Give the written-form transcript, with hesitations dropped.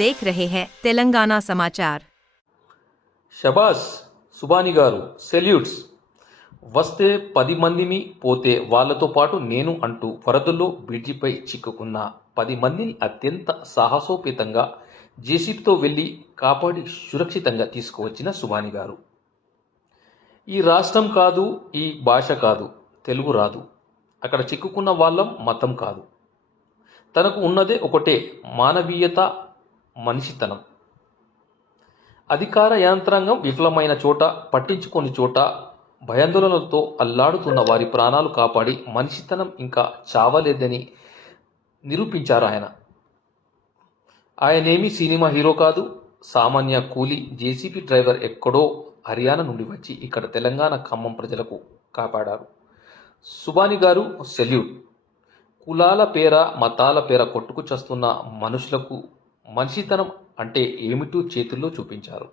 देख रहे हैं तेलंगाना समाचार। షబాస్ సుబాని గారు సెల్యూట్స్. వస్తే 10 మందిని పోతే వాళ్లతో పాటు నేను అంటూ వరదల్లో బ్రిడ్జిపై చిక్కుకున్న 10 మందిని అత్యంత సాహసోపేతంగా జేసీబీతో వెళ్లి కాపాడి సురక్షితంగా తీసుకువచ్చిన సుబాని గారు. ఈ రాష్ట్రం కాదు, ఈ భాష కాదు, తెలుగు రాదు, అక్కడ చిక్కుకున్న వాళ్ళం మతం కాదు, తనకు ఉన్నదే ఒకటే మానవీయత, మనిషితనం. అధికార యంత్రాంగం విఫలమైన చోట, పట్టించుకోని చోట భయాందోళనలతో అల్లాడుతున్న వారి ప్రాణాలు కాపాడి మనిషితనం ఇంకా చావలేదని నిరూపించారు ఆయన. ఆయనేమి సినిమా హీరో కాదు, సామాన్య కూలీ జేసీబీ డ్రైవర్ ఎక్కడో హర్యానా నుండి వచ్చి ఇక్కడ తెలంగాణ ఖమ్మం ప్రజలకు కాపాడారు. సుబాని గారు సెల్యూట్. కులాల పేర, మతాల పేర కొట్టుకు చస్తున్న మనుషులకు మనిషితనం అంటే ఏమిటో చేతుల్లో చూపించారు.